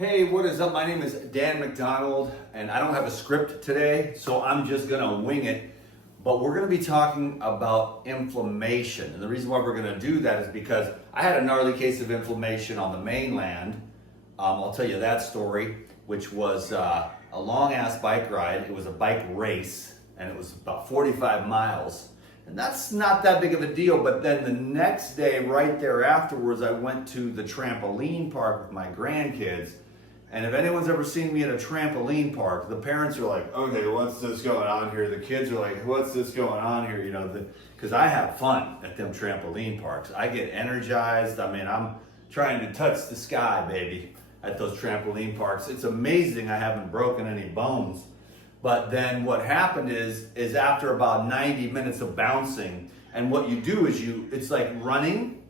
Hey, what is up? My name is Dan McDonald, and I don't have a script today, so I'm just gonna wing it. But we're gonna be talking about inflammation. And the reason why we're gonna do that is because I had a gnarly case of inflammation on the mainland. I'll tell you that story, which was a long ass bike ride. It was a bike race, and it was about 45 miles. And that's not that big of a deal, but then the next day, right there afterwards, I went to the trampoline park with my grandkids. And if anyone's ever seen me at a trampoline park, the parents are like, okay, what's this going on here? The kids are like, what's this going on here? You know, because I have fun at them trampoline parks. I get energized. I mean, I'm trying to touch the sky, baby, at those trampoline parks. It's amazing I haven't broken any bones. But then what happened is after about 90 minutes of bouncing, and what you do is it's like running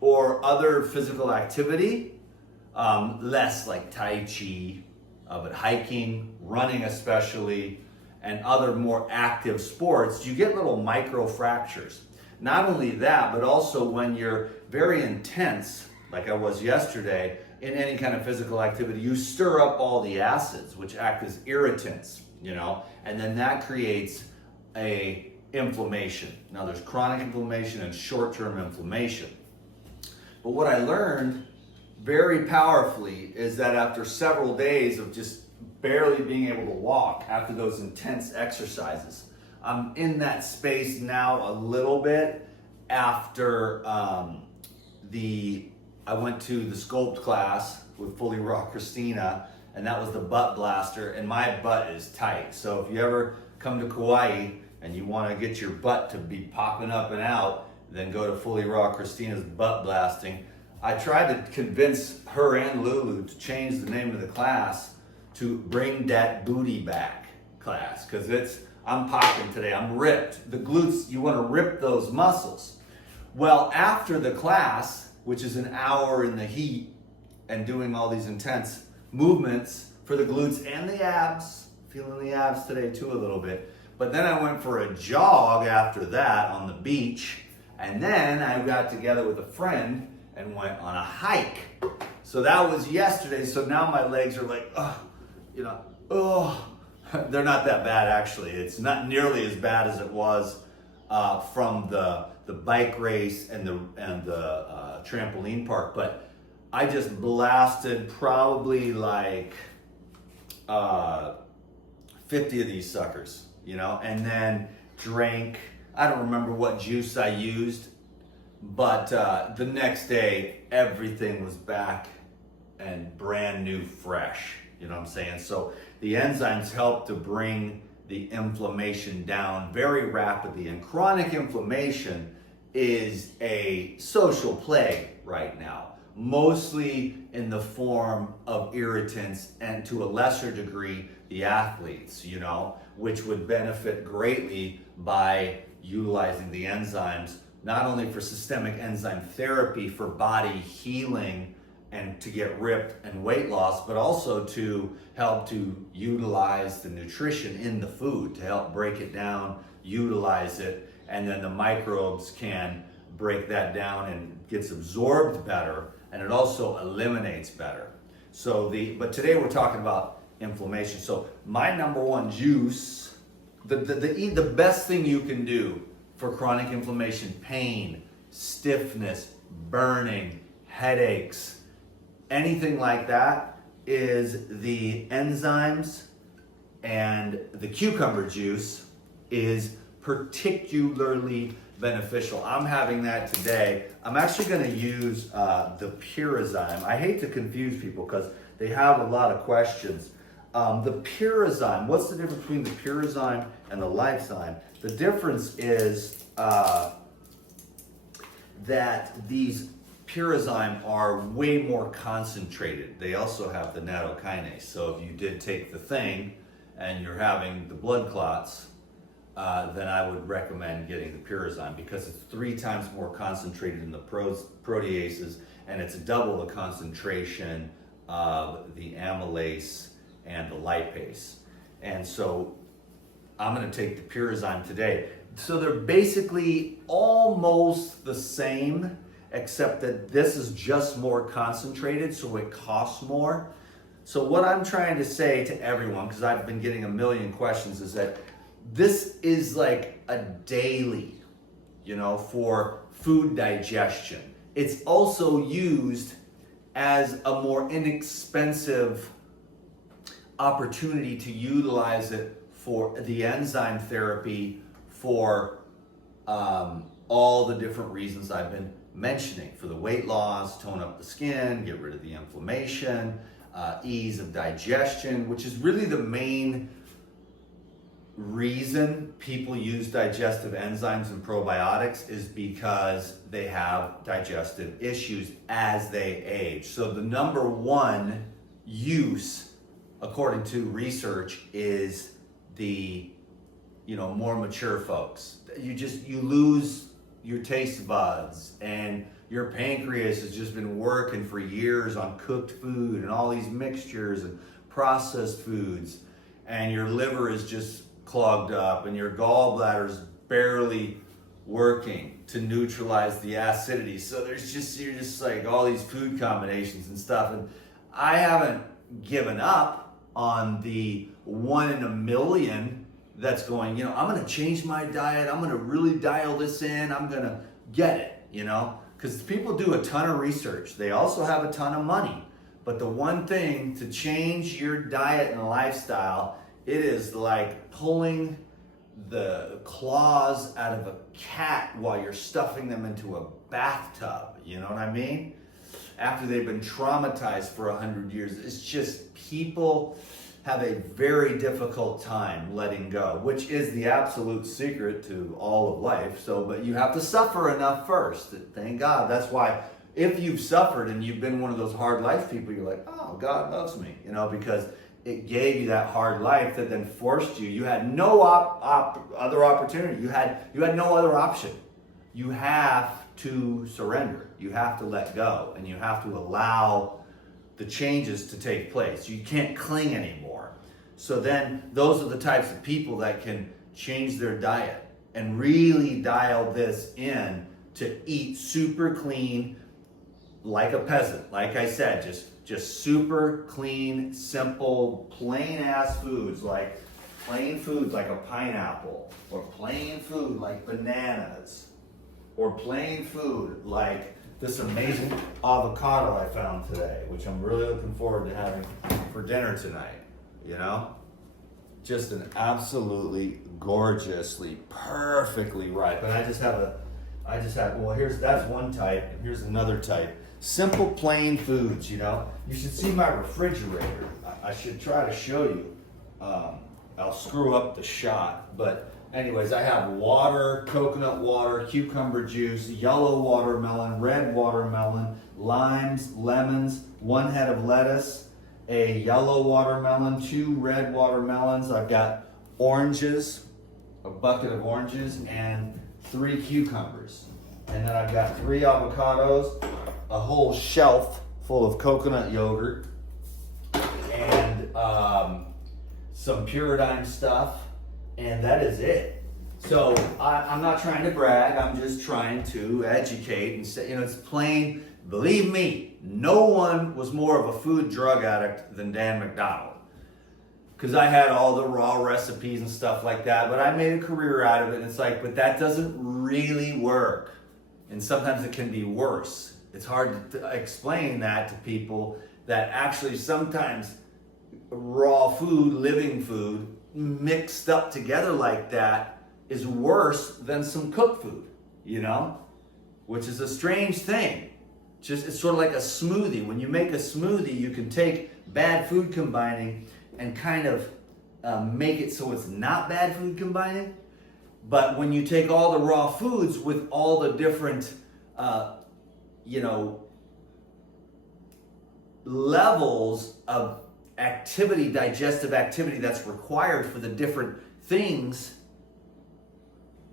or other physical activity, less like Tai Chi, but hiking, running especially, and other more active sports, you get little micro fractures. Not only that, but also when you're very intense, like I was yesterday, in any kind of physical activity, you stir up all the acids, which act as irritants, you know, and then that creates a inflammation. Now there's chronic inflammation and short-term inflammation. But what I learned very powerfully is that after several days of just barely being able to walk after those intense exercises, I'm in that space now a little bit after I went to the sculpt class with Fully Raw Christina, and that was the butt blaster, and my butt is tight. So if you ever come to Kauai and you want to get your butt to be popping up and out, then go to Fully Raw Christina's butt blasting. I tried to convince her and Lulu to change the name of the class to Bring That Booty Back class, because I'm popping today, I'm ripped. The glutes, you want to rip those muscles. Well, after the class, which is an hour in the heat and doing all these intense movements for the glutes and the abs, feeling the abs today too a little bit, but then I went for a jog after that on the beach, and then I got together with a friend and went on a hike. So that was yesterday. So now my legs are like, they're not that bad actually. It's not nearly as bad as it was from the bike race and the trampoline park. But I just blasted probably like 50 of these suckers, you know, and then drank, I don't remember what juice I used, but the next day, everything was back and brand new, fresh. You know what I'm saying? So the enzymes help to bring the inflammation down very rapidly. And chronic inflammation is a social plague right now, mostly in the form of irritants and to a lesser degree, the athletes, you know, which would benefit greatly by utilizing the enzymes, not only for systemic enzyme therapy for body healing and to get ripped and weight loss, but also to help to utilize the nutrition in the food to help break it down, utilize it, and then the microbes can break that down and gets absorbed better, and it also eliminates better. But today we're talking about inflammation. So my number one juice, the best thing you can do for chronic inflammation, pain, stiffness, burning, headaches, anything like that, is the enzymes, and the cucumber juice is particularly beneficial. I'm having that today. I'm actually going to use the Enzyme. I hate to confuse people because they have a lot of questions. The Enzyme, what's the difference between the Enzyme and the Lifezyme? The difference is that these Enzyme are way more concentrated. They also have the nattokinase. So if you did take the thing and you're having the blood clots, then I would recommend getting the Enzyme because it's 3 times more concentrated in the proteases, and it's double the concentration of the amylase and the lipase. And so I'm going to take the Enzyme today. So they're basically almost the same, except that this is just more concentrated, so it costs more. So what I'm trying to say to everyone, because I've been getting a million questions, is that this is like a daily, for food digestion. It's also used as a more inexpensive opportunity to utilize it for the enzyme therapy for all the different reasons I've been mentioning, for the weight loss, tone up the skin, get rid of the inflammation, ease of digestion, which is really the main reason people use digestive enzymes and probiotics, is because they have digestive issues as they age. So the number one use, according to research, is the more mature folks. You lose your taste buds, and your pancreas has just been working for years on cooked food and all these mixtures and processed foods, and your liver is just clogged up, and your gallbladder's barely working to neutralize the acidity. So you're just like all these food combinations and stuff. And I haven't given up on the 1 in a million that's going, I'm gonna change my diet, I'm gonna really dial this in, I'm gonna get it, because people do a ton of research. They also have a ton of money. But the one thing to change your diet and lifestyle, it is like pulling the claws out of a cat while you're stuffing them into a bathtub. You know what I mean? After they've been traumatized for 100 years. It's just people have a very difficult time letting go, which is the absolute secret to all of life. But you have to suffer enough first. Thank God. That's why if you've suffered and you've been one of those hard life people, you're like, oh, God loves me, because it gave you that hard life that then forced you. You had no other opportunity. You had no other option. You have to surrender. You have to let go, and you have to allow the changes to take place. You can't cling anymore. So then those are the types of people that can change their diet and really dial this in to eat super clean, like a peasant. Like I said, just super clean, simple, plain ass foods, like plain foods like a pineapple, or plain food like bananas, or plain food like this amazing avocado I found today, which I'm really looking forward to having for dinner tonight. Just an absolutely gorgeously, perfectly ripe. And that's one type, and here's another type. Simple, plain foods, You should see my refrigerator. I should try to show you. I'll screw up the shot, but anyways, I have water, coconut water, cucumber juice, yellow watermelon, red watermelon, limes, lemons, 1 head of lettuce, a yellow watermelon, 2 red watermelons. I've got oranges, a bucket of oranges, and 3 cucumbers. And then I've got 3 avocados, a whole shelf full of coconut yogurt, and some Pyridine stuff, and that is it. So I'm not trying to brag, I'm just trying to educate and say, it's plain. Believe me, no one was more of a food drug addict than Dan McDonald. Because I had all the raw recipes and stuff like that, but I made a career out of it, and it's like, but that doesn't really work. And sometimes it can be worse. It's hard to explain that to people, that actually sometimes raw food, living food, mixed up together like that is worse than some cooked food, which is a strange thing. It's sort of like a smoothie. When you make a smoothie, you can take bad food combining and kind of make it so it's not bad food combining. But when you take all the raw foods with all the different, levels of activity, digestive activity that's required for the different things,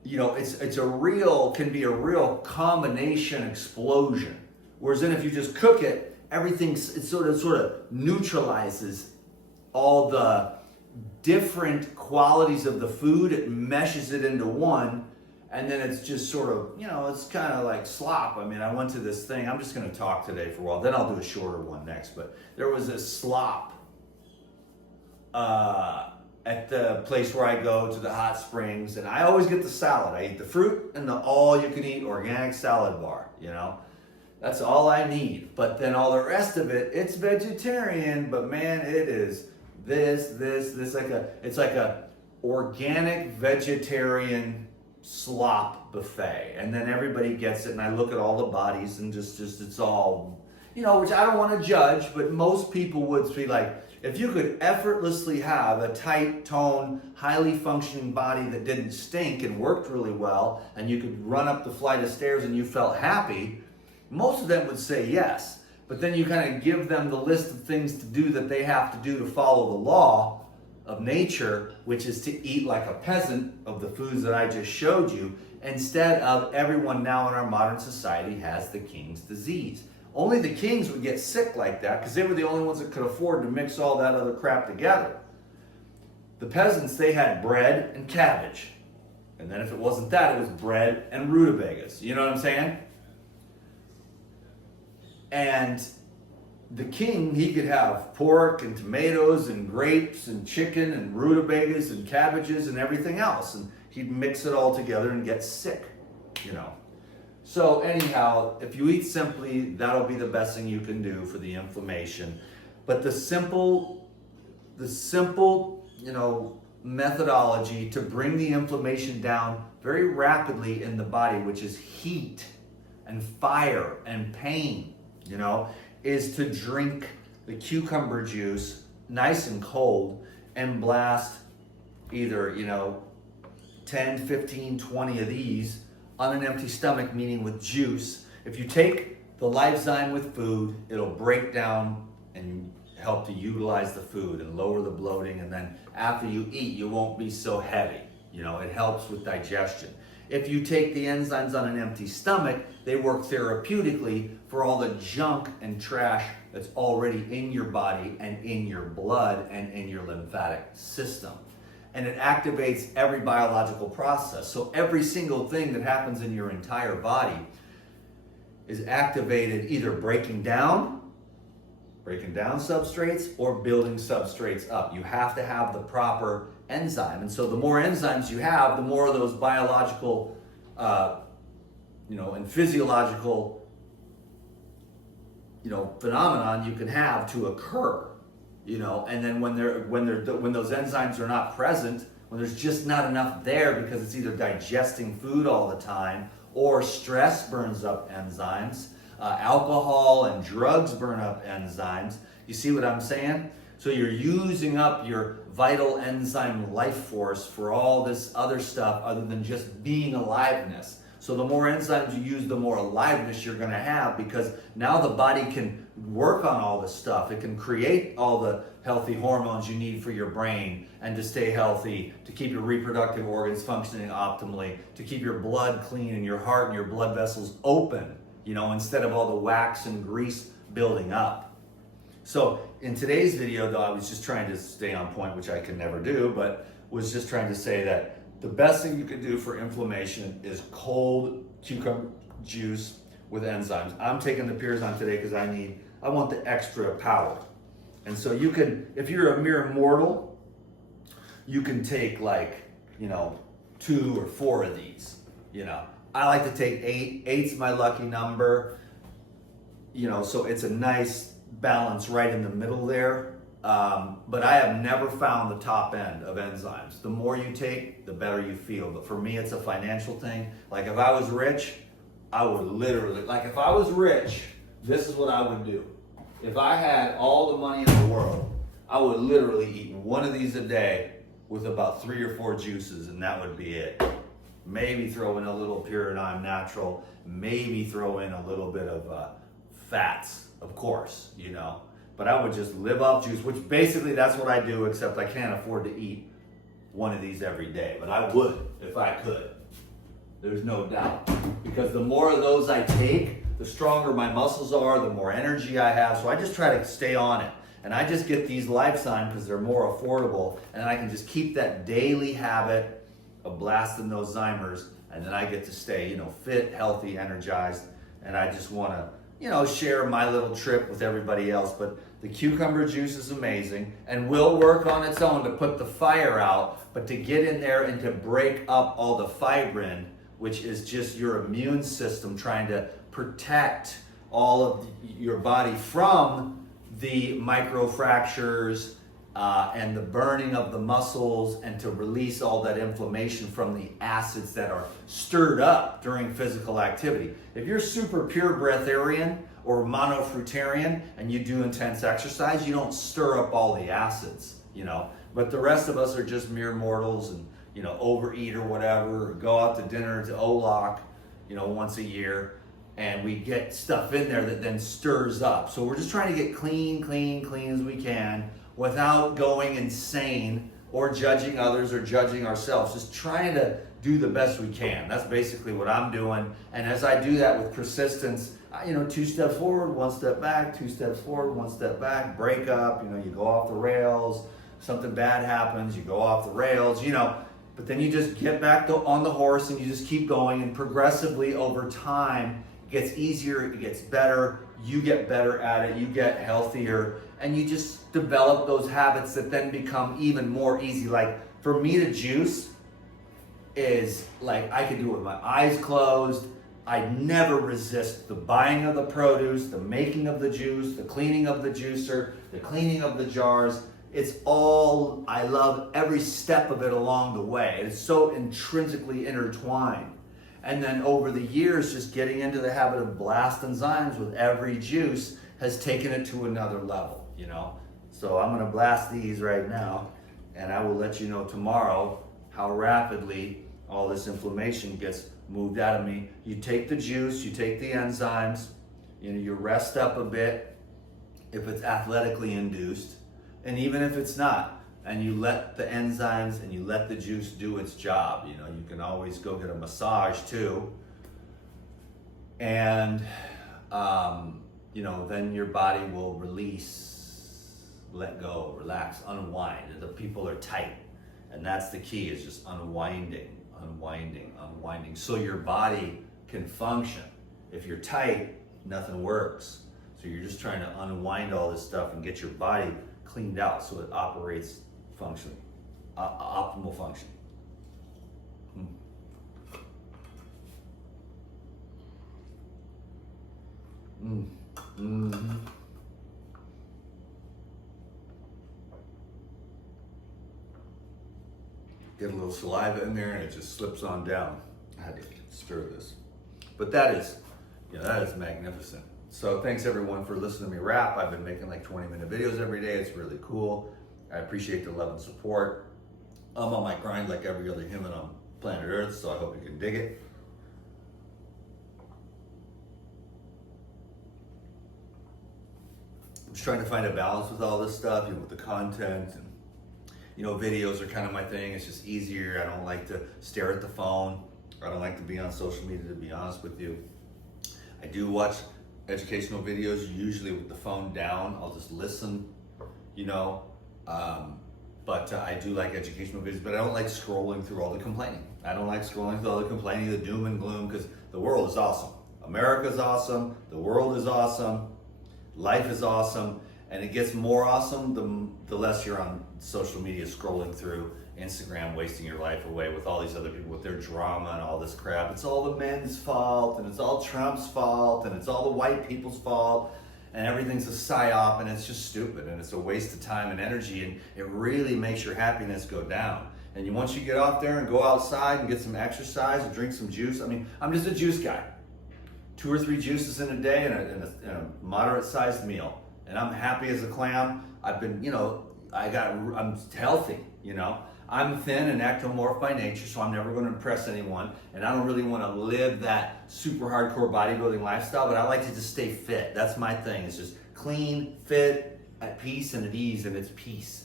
can be a real combination explosion. Whereas then if you just cook it, it sort of neutralizes all the different qualities of the food. It meshes it into one, and then it's just sort of, it's kind of like slop. I went to this thing, I'm just going to talk today for a while, then I'll do a shorter one next, but there was this slop at the place where I go to the hot springs, and I always get the salad. I eat the fruit and the all-you-can-eat organic salad bar, you know. That's all I need. But then all the rest of it, it's vegetarian, but man, it is this, it's like a organic vegetarian slop buffet. And then everybody gets it, and I look at all the bodies and just it's all, you know, which I don't want to judge, but most people would be like, if you could effortlessly have a tight, toned, highly functioning body that didn't stink and worked really well, and you could run up the flight of stairs and you felt happy, most of them would say yes. But then you kind of give them the list of things to do that they have to do to follow the law of nature, which is to eat like a peasant of the foods that I just showed you, instead of everyone now in our modern society has the king's disease. Only the kings would get sick like that because they were the only ones that could afford to mix all that other crap together. The peasants, they had bread and cabbage. And then if it wasn't that, it was bread and rutabagas. You know what I'm saying? And the king, he could have pork and tomatoes and grapes and chicken and rutabagas and cabbages and everything else. And he'd mix it all together and get sick, you know. So anyhow, if you eat simply, that'll be the best thing you can do for the inflammation. But the simple, you know, methodology to bring the inflammation down very rapidly in the body, which is heat and fire and pain, you know, is to drink the cucumber juice nice and cold and blast either, you know, 10, 15, 20 of these on an empty stomach, meaning with juice. If you take the Enzyme with food, it'll break down and help to utilize the food and lower the bloating. And then after you eat, you won't be so heavy. You know, it helps with digestion. If you take the enzymes on an empty stomach, they work therapeutically for all the junk and trash that's already in your body and in your blood and in your lymphatic system. And it activates every biological process. So every single thing that happens in your entire body is activated either breaking down substrates or building substrates up. You have to have the proper enzyme. And so the more enzymes you have, the more of those biological, you know, and physiological, you know, phenomenon you can have to occur. You know, and then when those enzymes are not present, when there's just not enough there because it's either digesting food all the time or stress burns up enzymes, alcohol and drugs burn up enzymes. You see what I'm saying? So you're using up your vital enzyme life force for all this other stuff other than just being aliveness. So the more enzymes you use, the more aliveness you're going to have, because now the body can work on all this stuff. It can create all the healthy hormones you need for your brain and to stay healthy, to keep your reproductive organs functioning optimally, to keep your blood clean and your heart and your blood vessels open, you know, instead of all the wax and grease building up. So in today's video, though, I was just trying to stay on point, which I can never do, but was just trying to say that the best thing you can do for inflammation is cold cucumber juice with enzymes. I'm taking the peasant today because I want the extra power. And so you can, if you're a mere mortal, you can take like, you know, 2 or 4 of these, you know. I like to take 8. 8's my lucky number, you know, so it's a nice balance right in the middle there. But I have never found the top end of enzymes. The more you take, the better you feel. But for me, it's a financial thing. Like if I was rich, I would literally, like if I was rich, this is what I would do. If I had all the money in the world, I would literally eat one of these a day with about 3 or 4 juices, and that would be it. Maybe throw in a little Pyridine natural, maybe throw in a little bit of fats, of course, you know. But I would just live off juice, which basically that's what I do, except I can't afford to eat one of these every day. But I would if I could. There's no doubt. Because the more of those I take, the stronger my muscles are, the more energy I have. So I just try to stay on it. And I just get these Lifetime because they're more affordable. And I can just keep that daily habit of blasting those Zymers. And then I get to stay, you know, fit, healthy, energized. And I just want to share my little trip with everybody else. But the cucumber juice is amazing and will work on its own to put the fire out, but to get in there and to break up all the fibrin, which is just your immune system trying to protect all of your body from the microfractures and the burning of the muscles, and to release all that inflammation from the acids that are stirred up during physical activity. If you're super pure breatharian or monofruitarian and you do intense exercise, you don't stir up all the acids, But the rest of us are just mere mortals and, overeat or whatever, or go out to dinner to Olak, once a year, and we get stuff in there that then stirs up. So we're just trying to get clean as we can without going insane or judging others or judging ourselves. Just trying to do the best we can. That's basically what I'm doing. And as I do that with persistence, 2 steps forward, 1 step back, 2 steps forward, 1 step back, break up, you go off the rails, something bad happens, you go off the rails, but then you just get back on the horse and you just keep going, and progressively over time, it gets easier, it gets better, you get better at it, you get healthier, and you just develop those habits that then become even more easy. Like for me to juice is like, I could do it with my eyes closed. I never resist the buying of the produce, the making of the juice, the cleaning of the juicer, the cleaning of the jars. It's all, I love every step of it along the way. It's so intrinsically intertwined. And then over the years, just getting into the habit of blast enzymes with every juice has taken it to another level, So I'm gonna blast these right now, and I will let you know tomorrow how rapidly all this inflammation gets moved out of me. You take the juice, you take the enzymes, you rest up a bit if it's athletically induced, and even if it's not, and you let the enzymes and you let the juice do its job. You can always go get a massage too, and then your body will release, let go, relax, unwind. The people are tight, and that's the key, is just unwinding, so your body can function. If you're tight, nothing works. So you're just trying to unwind all this stuff and get your body cleaned out so it operates optimal function. Get a little saliva in there and it just slips on down. I had to stir this. But that is magnificent. So thanks everyone for listening to me rap. I've been making like 20-minute videos every day. It's really cool. I appreciate the love and support. I'm on my grind like every other human on planet Earth, so I hope you can dig it. I'm just trying to find a balance with all this stuff, with the content, and videos are kind of my thing. It's just easier. I don't like to stare at the phone. I don't like to be on social media, to be honest with you. I do watch educational videos, usually with the phone down. I'll just listen, but I do like educational videos, but I don't like scrolling through all the complaining. I don't like scrolling through all the complaining, the doom and gloom, because the world is awesome. America's awesome, the world is awesome, life is awesome, and it gets more awesome the less you're on social media scrolling through Instagram, wasting your life away with all these other people with their drama and all this crap. It's all the men's fault, and it's all Trump's fault, and it's all the white people's fault, and everything's a psyop, and it's just stupid, and it's a waste of time and energy, and it really makes your happiness go down. And once you get out there and go outside and get some exercise and drink some juice, I'm just a juice guy. 2 or 3 juices in a day and a moderate-sized meal, and I'm happy as a clam. I've been, I'm healthy, I'm thin and ectomorph by nature, so I'm never going to impress anyone, and I don't really want to live that super hardcore bodybuilding lifestyle, but I like to just stay fit. That's my thing. It's just clean, fit, at peace and at ease, and it's peace.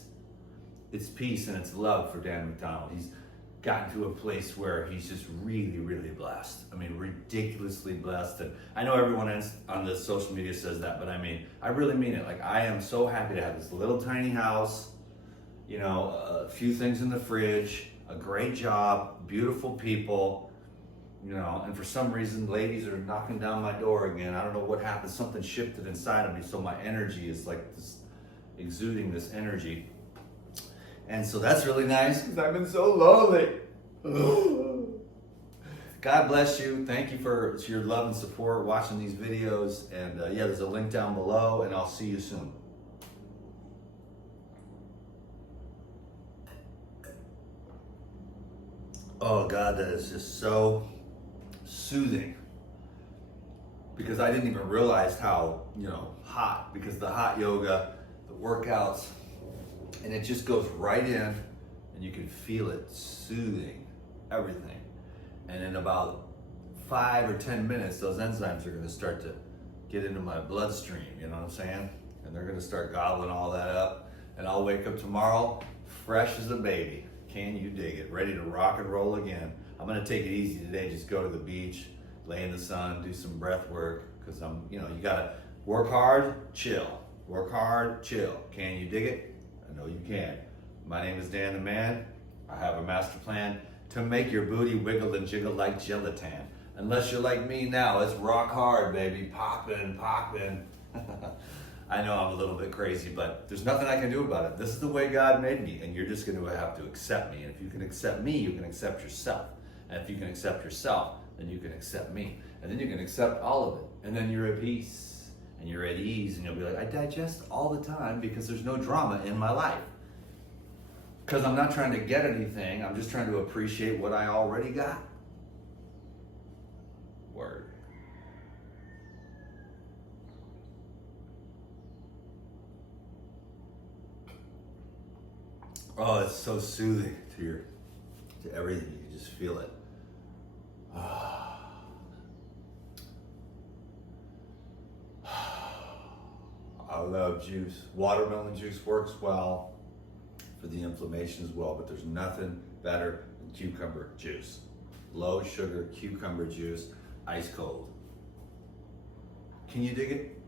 It's peace and it's love for Dan McDonald. He's gotten to a place where he's just really, really blessed. Ridiculously blessed. And I know everyone on the social media says that, but I really mean it. Like, I am so happy to have this little tiny house, a few things in the fridge, a great job, beautiful people, you know, and for some reason, ladies are knocking down my door again. I don't know what happened. Something shifted inside of me, so my energy is like this, exuding this energy. And so that's really nice because I've been so lonely. God bless you. Thank you for your love and support watching these videos. And yeah, there's a link down below, and I'll see you soon. Oh God, that is just so soothing, because I didn't even realize how, you know, hot, because the hot yoga, the workouts, and it just goes right in and you can feel it soothing everything. And in about 5 or 10 minutes, those enzymes are going to start to get into my bloodstream, you know what I'm saying? And they're going to start gobbling all that up, and I'll wake up tomorrow fresh as a baby. Can you dig it? Ready to rock and roll again. I'm gonna take it easy today. Just go to the beach, lay in the sun, do some breath work, because you you gotta work hard, chill. Work hard, chill. Can you dig it? I know you can. My name is Dan the Man. I have a master plan to make your booty wiggle and jiggle like gelatin. Unless you're like me now, it's rock hard, baby. Poppin', poppin'. I know I'm a little bit crazy, but there's nothing I can do about it. This is the way God made me, and you're just going to have to accept me. And if you can accept me, you can accept yourself. And if you can accept yourself, then you can accept me. And then you can accept all of it. And then you're at peace, and you're at ease, and you'll be like, I digest all the time because there's no drama in my life. Because I'm not trying to get anything, I'm just trying to appreciate what I already got. Word. Oh, it's so soothing to everything. You can just feel it. I love juice. Watermelon juice works well for the inflammation as well, but there's nothing better than cucumber juice. Low sugar cucumber juice, ice cold. Can you dig it?